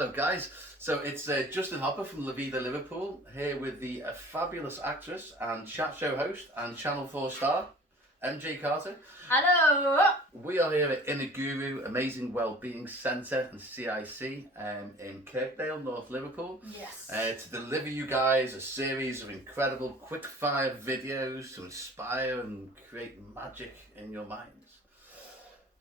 Hello guys, so it's Justin Hopper from Vida Liverpool here with the fabulous actress and chat show host and Channel 4 star, MJ Carter. Hello! We are here at Inner Guru Amazing Wellbeing Centre and CIC in Kirkdale, North Liverpool. Yes. To deliver you guys a series of incredible quick-fire videos to inspire and create magic in your minds.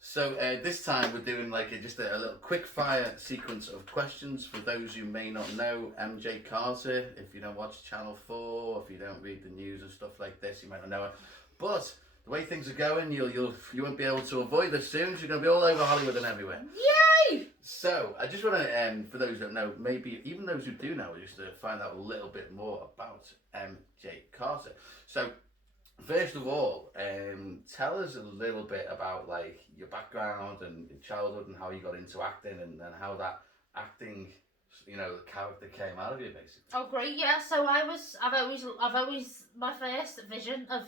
So this time we're doing just a little quick fire sequence of questions for those who may not know MJ Carter. If you don't watch Channel 4, if you don't read the news and stuff like this, you might not know her. But the way things are going, you won't be able to avoid this soon. So you're going to be all over Hollywood and everywhere. Yay! So I just want to, for those who don't know, maybe even those who do know, just to find out a little bit more about MJ Carter. So first of all, tell us a little bit about your background and your childhood and how you got into acting and how that acting, the character came out of you basically. Oh great, yeah. So I've always my first vision of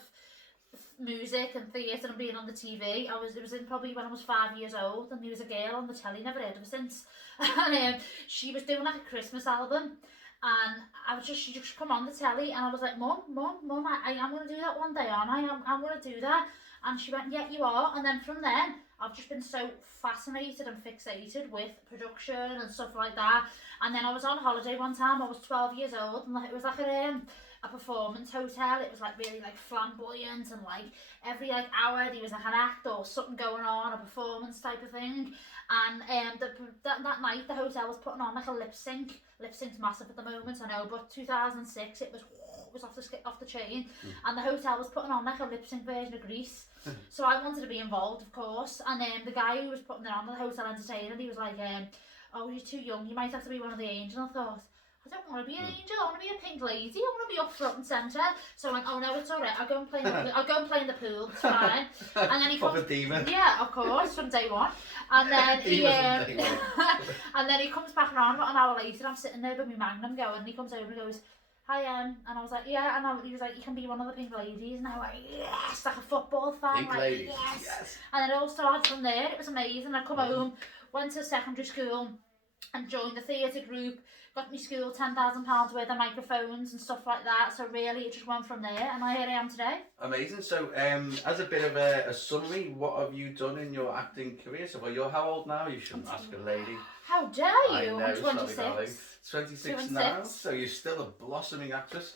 music and theatre and being on the TV. It was in probably when I was 5 years old, and there was a girl on the telly, never heard of her since, and she was doing a Christmas album. And she just come on the telly, and I was like, Mum, I am going to do that one day, aren't I? I'm going to do that. And she went, yeah, you are. And then from then, I've just been so fascinated and fixated with production and stuff like that. And then I was on holiday one time, I was 12 years old, and it was like a performance hotel. It was really flamboyant, and every hour there was an act or something going on, a performance type of thing. And that night the hotel was putting on a lip sync's massive at the moment, I know, but 2006 it was off the chain, and the hotel was putting on a lip sync version of Grease. So I wanted to be involved, of course, and the guy who was putting it on, the hotel entertainer, he was like, oh, you're too young, you might have to be one of the angels. I thought, I don't want to be an angel, I want to be a pink lady, I want to be up front and centre. So I'm like, oh no, it's alright, I'll go and play in the pool, it's fine. And then he comes, yeah, of course, from day one. And then and then he comes back around about an hour later, I'm sitting there with my Magnum going, and he comes over and goes, hi, and I was like, yeah, and he was like, you can be one of the pink ladies, and I was like, yes, like a football fan, pink ladies, yes. And it all started from there. It was amazing. I come home, went to secondary school, and joined the theatre group, got me school £10,000 worth of microphones and stuff like that. So really it just went from there, and here I am today. Amazing. So as a bit of a summary, what have you done in your acting career? So you're how old now? You shouldn't ask a lady. How dare you? I know, I'm 26. 26 now, so you're still a blossoming actress.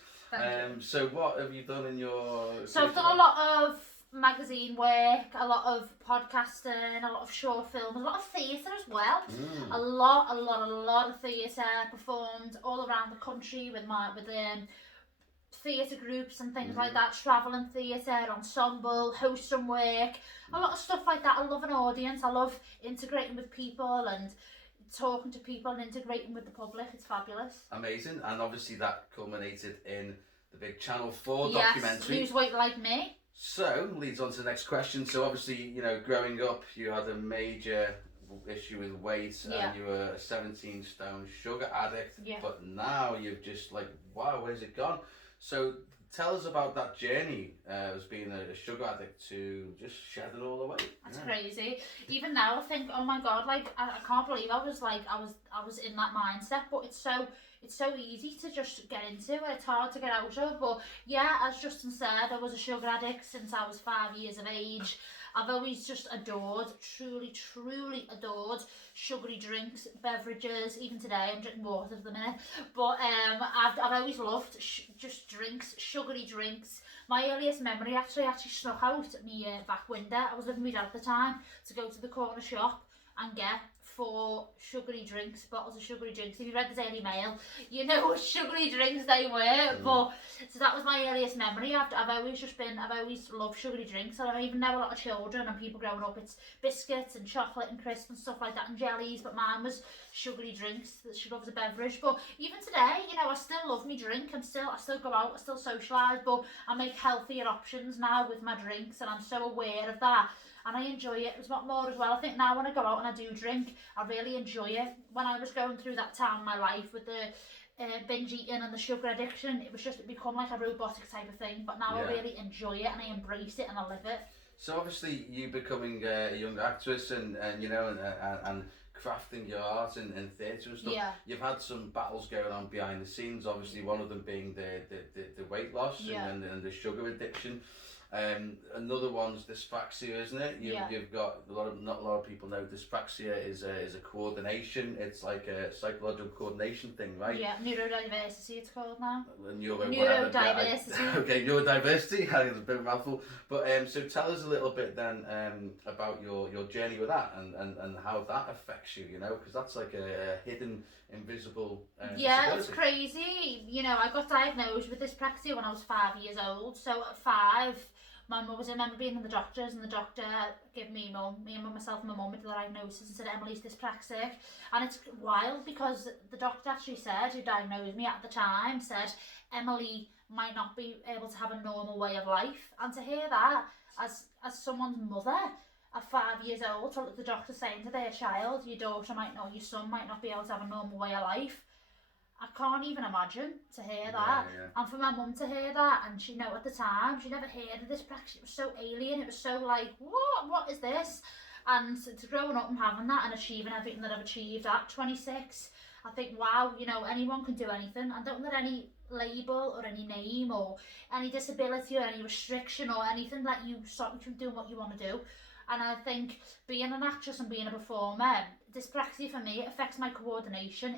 So what have you done in your... So I've done a lot of magazine work, a lot of podcasting, a lot of short films, a lot of theatre as well. A lot of theatre, performed all around the country with theatre groups and things like that, travelling theatre, ensemble, host some work, a lot of stuff like that. I love an audience, I love integrating with people and talking to people and integrating with the public. It's fabulous. Amazing. And obviously that culminated in the big Channel 4 documentary. Lose Weight Like Me. So, leads on to the next question. So obviously, growing up, you had a major issue with weight, and you were a 17-stone sugar addict, but now you've just wow, where's it gone? So tell us about that journey as being a sugar addict to just shed it all away. That's crazy. Even now I think, oh my god, I can't believe I was in that mindset, but it's so easy to just get into it. It's hard to get out of. But yeah, as Justin said, I was a sugar addict since I was 5 years of age. I've always just adored, truly adored sugary drinks, beverages. Even today I'm drinking water at the minute. But I've always loved just drinks, sugary drinks. My earliest memory actually snuck out my back window. I was living with my dad at the time, to go to the corner shop and get 4 sugary drinks, bottles of sugary drinks. If you read the Daily Mail, you know what sugary drinks they were. But so that was my earliest memory. I've always loved sugary drinks, and I even know a lot of children and people growing up, it's biscuits and chocolate and crisps and stuff like that and jellies, but mine was sugary drinks. She loves a beverage. But even today, I still love me drink, and I still go out, I still socialise, but I make healthier options now with my drinks, and I'm so aware of that. And I enjoy it. It's not more as well. I think now when I go out and I do drink, I really enjoy it. When I was going through that time in my life with the binge eating and the sugar addiction, it become like a robotic type of thing. But now I really enjoy it, and I embrace it, and I live it. So obviously you becoming a young actress and crafting your art in theatre and stuff. Yeah. You've had some battles going on behind the scenes, obviously one of them being the weight loss and the sugar addiction. Another one's dyspraxia, isn't it? You've got not a lot of people know dyspraxia is a coordination. It's like a psychological coordination thing, right? Yeah, neurodiversity it's called now. Neurodiversity. Okay, neurodiversity. I think it's a bit of a mouthful. But so tell us a little bit then about your journey with that and how that affects you. You know, because that's like a hidden, invisible. Yeah, disability. it's crazy. You know, I got diagnosed with dyspraxia when I was 5 years old. So at 5. My mum I remember being in the doctors, and the doctor gave me and myself and my mum the diagnosis and said Emily's dyspraxic. And it's wild because the doctor actually said, who diagnosed me at the time, said Emily might not be able to have a normal way of life. And to hear that as someone's mother at 5 years old, the doctor saying to their child, your daughter might not, your son might not be able to have a normal way of life. I can't even imagine to hear that. Yeah. And for my mum to hear that, and she at the time she never heard of this practice. It was so alien. It was so like, what is this? And to growing up and having that and achieving everything that I've achieved at 26, I think, wow, you know, anyone can do anything. And don't let any label or any name or any disability or any restriction or anything let you stop you from doing what you want to do. And I think being an actress and being a performer, dyspraxia for me, it affects my coordination.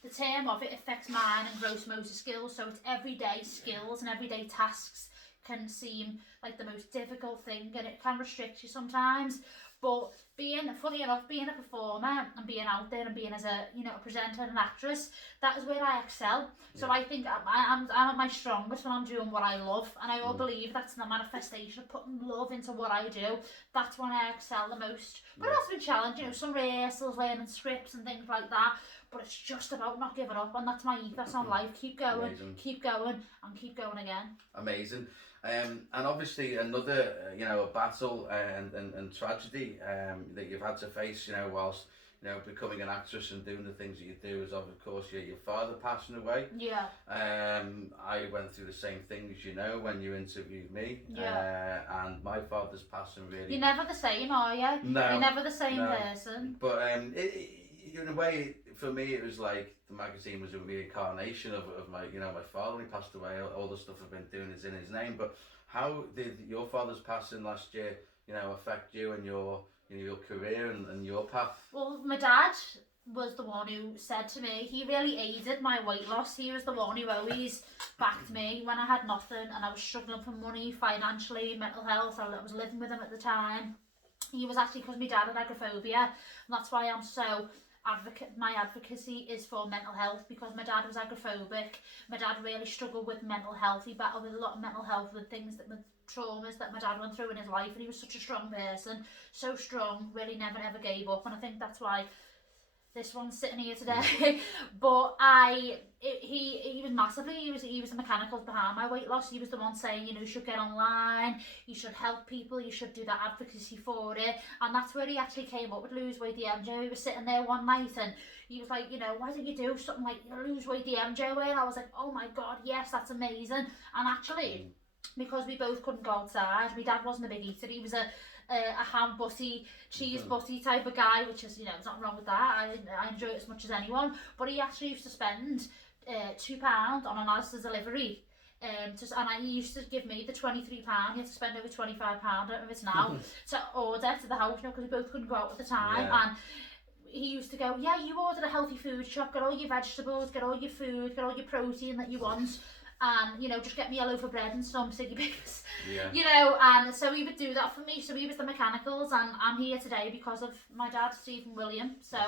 The term of it affects mine and gross motor skills, so it's everyday skills and everyday tasks can seem like the most difficult thing, and it can restrict you sometimes. But funny enough, being a performer and being out there and being as a a presenter and an actress, that is where I excel. So I think I'm at my strongest when I'm doing what I love, and I all believe that's the manifestation of putting love into what I do. That's when I excel the most. But it's also been challenging, some rehearsals, learning scripts and things like that. But it's just about not giving up, and that's my ethos on life. Keep going, keep going, and keep going again. Amazing. And obviously another, a battle and tragedy that you've had to face, whilst, becoming an actress and doing the things that you do is, of course, your father passing away. Yeah. I went through the same things, when you interviewed me. Yeah. And my father's passing really... You're never the same, are you? No. You're never the same person. But in a way, for me, it was like the magazine was a reincarnation of my, my father when he passed away. All the stuff I've been doing is in his name. But how did your father's passing last year, affect you and your career and your path? Well, my dad was the one who said to me, he really aided my weight loss. He was the one who always backed me when I had nothing and I was struggling for money, financially, mental health. I was living with him at the time. He was actually, because my dad had agoraphobia, and that's why I'm so... my advocacy is for mental health, because my dad was agoraphobic. My dad really struggled with mental health. He battled with a lot of mental health, with with traumas that my dad went through in his life, and he was such a strong person, so strong, really never gave up. And I think that's why this one's sitting here today. But he was massively, he was the mechanicals behind my weight loss. He was the one saying, you should get online, you should help people, you should do that advocacy for it. And that's where he actually came up with Lose Weight the MJ. We were sitting there one night and he was like, why don't you do something like Lose Weight the MJ way? And I was like, oh my god, yes, that's amazing. And actually, because we both couldn't go outside, my dad wasn't a big eater. He was a ham butty, cheese butty type of guy, which is, there's nothing wrong with that. I enjoy it as much as anyone. But he actually used to spend £2 on an Asda delivery. And he used to give me the £23. He had to spend over £25, I don't know if it's now, to order to the house, because we both couldn't go out at the time. Yeah. And he used to go, yeah, you ordered a healthy food shop, get all your vegetables, get all your food, get all your protein that you want. And just get me a loaf of bread and some ciggy bits. And so he would do that for me. So he was the mechanicals, and I'm here today because of my dad, Stephen William. So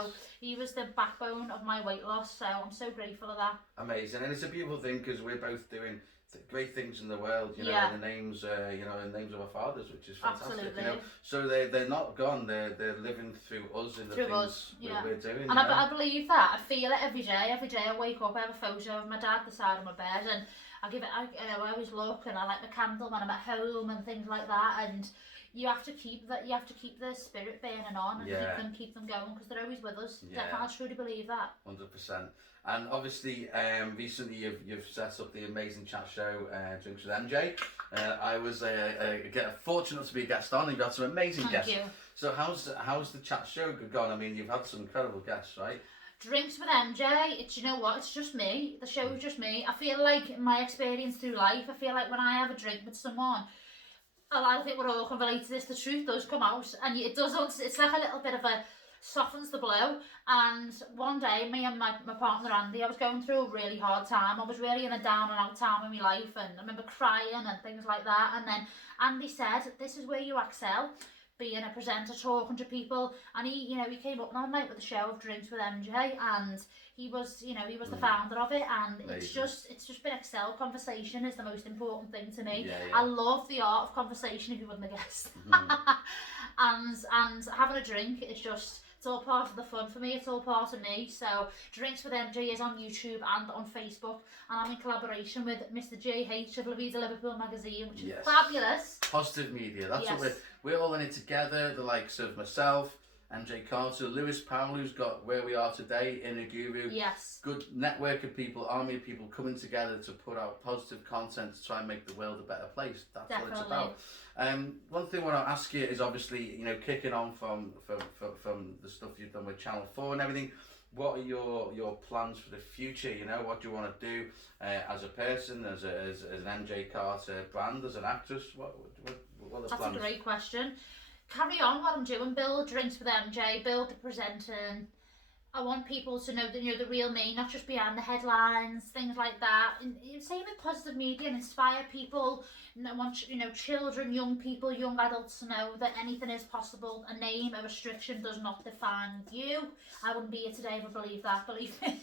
he was the backbone of my weight loss, so I'm so grateful of that. Amazing. And it's a beautiful thing, because we're both doing great things in the world, in the names, in the names of our fathers, which is fantastic. Absolutely. So they're not gone. They're living through us in the things we're doing. And I believe that. I feel it every day. Every day I wake up, I have a photo of my dad at the side of my bed, and I give it. I always look, and I light my candle when I'm at home and things like that. And you have to keep that. You have to keep the spirit burning on and keep them going, because they're always with us. Yeah. Definitely, I truly believe that. 100%. And obviously, recently you've set up the amazing chat show, Drinks with MJ. I was fortunate to be a guest on, and you got some amazing guests. Thank you. So how's the chat show gone? I mean, you've had some incredible guests, right? Drinks with MJ, it's, you know what, it's just me. The show is just me. I feel like my experience through life, I feel like when I have a drink with someone, I think we're all can relate to this, the truth does come out, and it does, it's like a little bit of a, softens the blow. And one day, me and my partner Andy, I was going through a really hard time. I was really in a down and out time in my life, and I remember crying and things like that. And then Andy said, this is where you excel, being a presenter, talking to people. And he, he came up one night with the show of Drinks with MJ, and he was the founder of it. And Amazing. it's just been excel. Conversation is the most important thing to me. Yeah. I love the art of conversation, if you wouldn't have guessed. and having a drink is just, it's all part of the fun for me, it's all part of me. So Drinks with MJ is on YouTube and on Facebook, and I'm in collaboration with Mr. JH of Vida Liverpool magazine, which is fabulous. Positive media, that's what we're all in it together, the likes of myself, MJ Carter, Lewis Powell, who's got where we are today, Inner Guru. Good network of people, army of people coming together to put out positive content to try and make the world a better place. That's what it's about. One thing I want to ask you is, obviously, kicking on from the stuff you've done with Channel 4 and everything, what are your plans for the future? What do you want to do as a person, as an MJ Carter brand, as an actress? What are the plans? That's a great question. Carry on what I'm doing, build Drinks with MJ, build the presenting. I want people to know that the real me, not just behind the headlines, things like that. And same with positive media, and inspire people. I want children, young people, young adults to know that anything is possible. A name, a restriction does not define you. I wouldn't be here today if I believed that, believe me.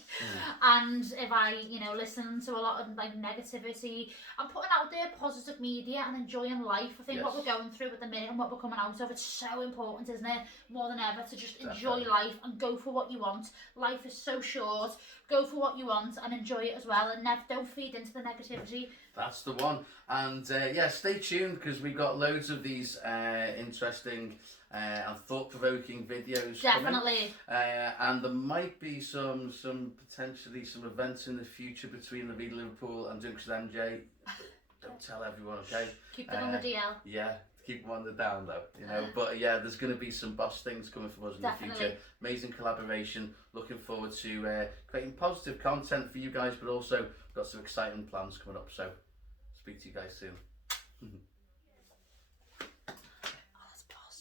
And if I listen to a lot of negativity, I'm putting out there positive media and enjoying life. I think what we're going through at the minute and what we're coming out of, it's so important, isn't it? More than ever, to just enjoy life and go for what you want. Life is so short. Go for what you want and enjoy it as well, and don't feed into the negativity. That's the one. And stay tuned, because we've got loads of these interesting and thought-provoking videos definitely coming. And there might be some potentially some events in the future between the Vida Liverpool and Drinks with MJ. Don't tell everyone, okay? Keep them on the DL. Yeah. Keep them on the down though, But there's going to be some boss things coming from us in the future. Amazing collaboration. Looking forward to creating positive content for you guys, but also got some exciting plans coming up. So speak to you guys soon.